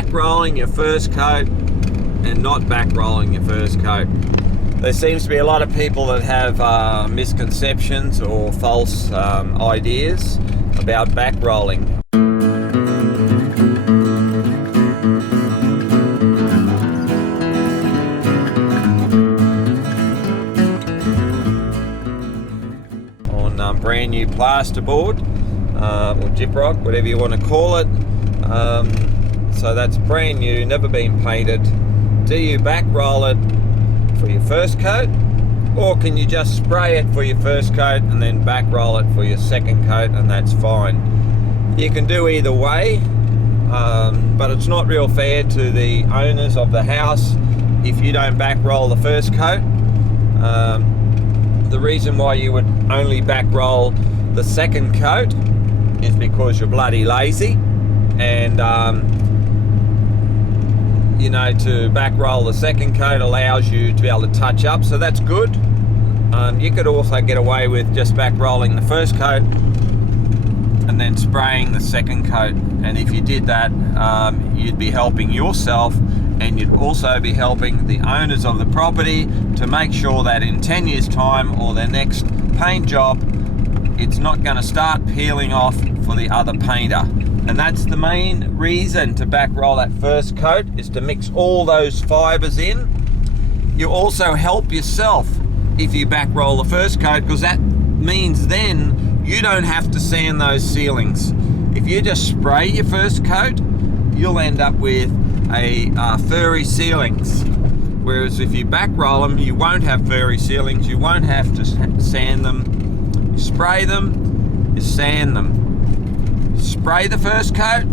backrolling your first coat and not backrolling your first coat. There seems to be a lot of people that have misconceptions or false ideas about backrolling. On brand new plasterboard or gyprock, whatever you want to call it. So that's brand new, never been painted. Do you backroll it for your first coat, or can you just spray it for your first coat and then backroll it for your second coat, and that's fine? You can do either way, but it's not real fair to the owners of the house if you don't backroll the first coat. The reason why you would only backroll the second coat is because you're bloody lazy, and you know, to backroll the second coat allows you to be able to touch up, so that's good. You could also get away with just backrolling the first coat and then spraying the second coat, and if you did that, you'd be helping yourself, and you'd also be helping the owners of the property to make sure that in 10 years time or their next paint job, it's not going to start peeling off for the other painter. And that's the main reason to backroll that first coat, is to mix all those fibres in. You also help yourself if you backroll the first coat, because that means then you don't have to sand those ceilings. If you just spray your first coat, you'll end up with a furry ceilings. Whereas if you backroll them, you won't have furry ceilings, you won't have to sand them. You spray them, you sand them. Spray the first coat,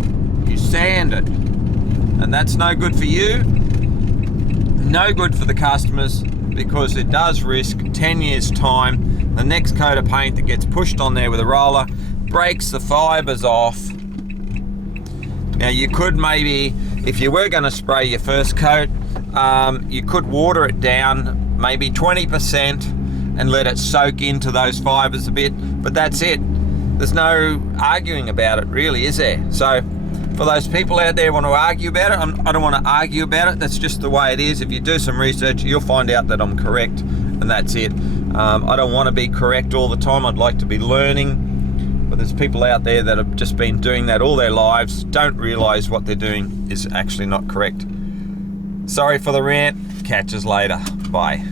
you sand it, and that's no good for you, no good for the customers, because it does risk 10 years time the next coat of paint that gets pushed on there with a roller breaks the fibres off. Now you could maybe, if you were going to spray your first coat, you could water it down maybe 20% and let it soak into those fibres a bit, but that's it. There's no arguing about it, really, is there? So for those people out there who want to argue about it, I don't want to argue about it. That's just the way it is. If you do some research, you'll find out that I'm correct, and that's it. I don't want to be correct all the time. I'd like to be learning, but there's people out there that have just been doing that all their lives, don't realise what they're doing is actually not correct. Sorry for the rant. Catch us later. Bye.